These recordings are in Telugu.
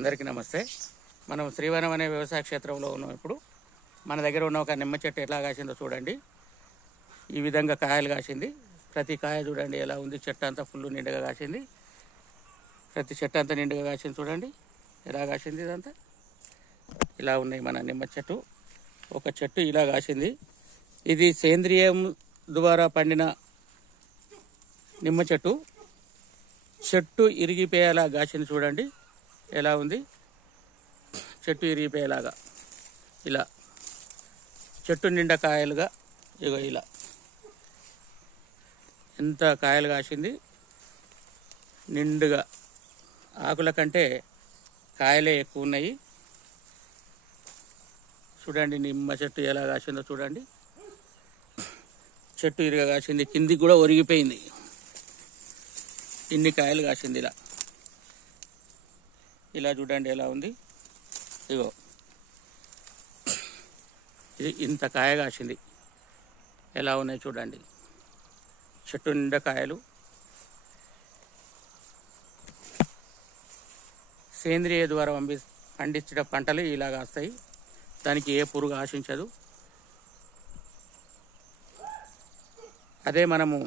అందరికీ నమస్తే. మనం శ్రీవనం అనే వ్యవసాయ క్షేత్రంలో ఉన్నాం. ఇప్పుడు మన దగ్గర ఉన్న ఒక నిమ్మ చెట్టు ఎట్లా కాసిందో చూడండి. ఈ విధంగా కాయలు కాసింది. ప్రతి కాయ చూడండి ఎలా ఉంది. చెట్టు అంతా ఫుల్ నిండుగా కాసింది. ప్రతి చెట్టు అంతా నిండుగా కాసింది. చూడండి ఎలా కాసింది. ఇదంతా ఇలా ఉన్నాయి మన నిమ్మ చెట్టు. ఒక చెట్టు ఇలా కాసింది. ఇది సేంద్రియం ద్వారా పండిన నిమ్మ చెట్టు. చెట్టు ఇరిగిపోయేలా కాసింది. చూడండి ఎలా ఉంది. చెట్టు ఇరిగిపోయేలాగా ఇలా చెట్టు నిండా కాయలుగా ఇగో ఇలా ఎంత కాయలు కాసింది. నిండుగా ఆకుల కంటే కాయలే ఎక్కువ ఉన్నాయి. చూడండి నిమ్మ చెట్టు ఎలా కాసిందో చూడండి. చెట్టు ఇరుగా కాసింది. కిందికి కూడా ఒరిగిపోయింది. ఇన్ని కాయలు కాసింది. ఇలా చూడండి ఎలా ఉంది. ఇగో ఇది ఇంత కాయ కాసింది. ఎలా ఉన్నాయి చూడండి. చెట్టు నిండా కాయలు. సేంద్రియ ద్వారా పండించిన పంటలు ఇలా కాస్తాయి. దానికి ఏ పురుగు ఆశించదు. అదే మనము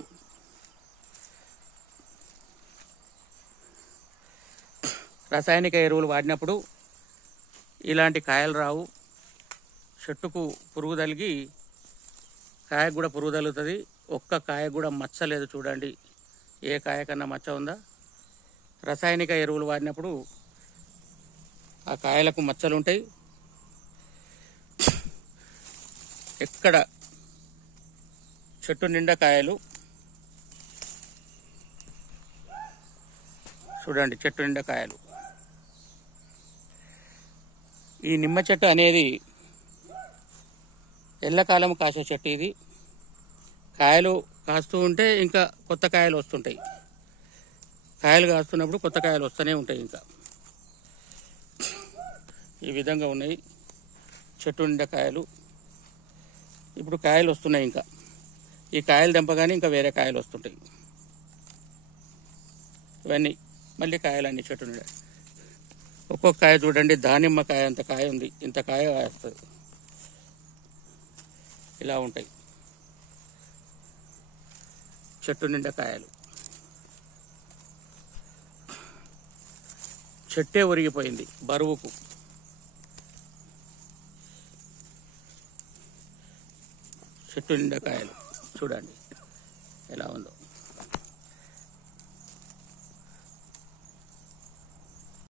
రసాయనిక ఎరువులు వాడినప్పుడు ఇలాంటి కాయలు రావు. చెట్టుకు పురుగు తగిలి కాయకు కూడా పురుగు తగులుతుంది. ఒక్క కాయ కూడా మచ్చ లేదు. చూడండి ఏ కాయ కన్నా మచ్చ ఉందా. రసాయనిక ఎరువులు వాడినప్పుడు ఆ కాయలకు మచ్చలు ఉంటాయి. ఎక్కడ చెట్టు నిండా కాయలు. చూడండి చెట్టు నిండా కాయలు. ఈ నిమ్మ చెట్టు అనేది ఎల్లకాలం కాసే చెట్టు. ఇది కాయలు కాస్తూ ఉంటే ఇంకా కొత్త కాయలు వస్తుంటాయి. కాయలు కాస్తున్నప్పుడు కొత్త కాయలు వస్తూనే ఉంటాయి. ఇంకా ఈ విధంగా ఉన్నాయి చెట్టు నిండా కాయలు. ఇప్పుడు కాయలు వస్తున్నాయి. ఇంకా ఈ కాయలు తెంపగానే ఇంకా వేరే కాయలు వస్తుంటాయి. ఇవన్నీ మళ్ళీ కాయలన్నీ చెట్టు నిండా. ఒక్కొక్క కాయ చూడండి దానిమ్మకాయ అంత కాయ ఉంది. ఇంత కాయ కాస్తుంది. ఇలా ఉంటాయి చెట్టు నిండా కాయలు. చెట్టే ఒరిగిపోయింది బరువుకు. చెట్టు నిండా కాయలు చూడండి ఎలా ఉందో.